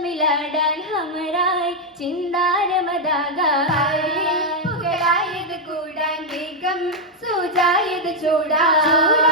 मिलाडान हमराय चिंदार मदागाय पुगड़ायद कूड़ान बेगम सूजायद चूड़ा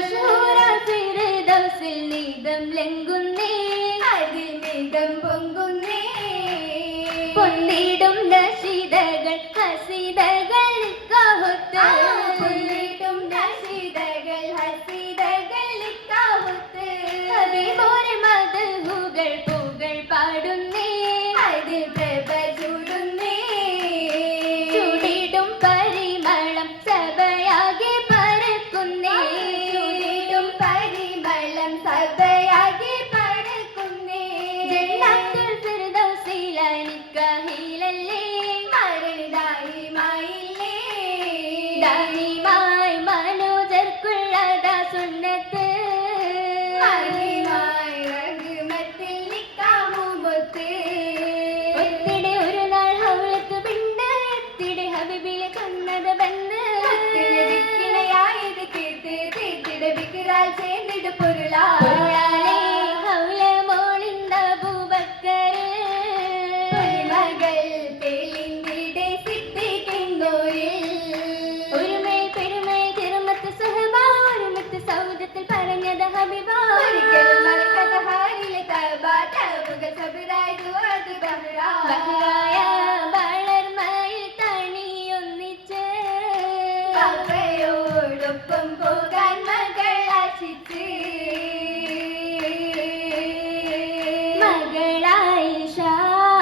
മഷൂറ ഫിർദൗസിൽ നീതം ലംഘുന്നേ പൊങ്കുന്നേ പൊന്നിടും നശിതകൾ ഹസിതകൾ കഹുത്ത് പുല്ലിട്ടും നശിതകൾ ഹസിതകൾ ഇക്കാവുത്ത് ഹബീബോരെ മധുകൾ പൂകൾ പാടുന്നേ. അതിൽ പ്രഭ Dani. Look at every day, do it, do it, do it,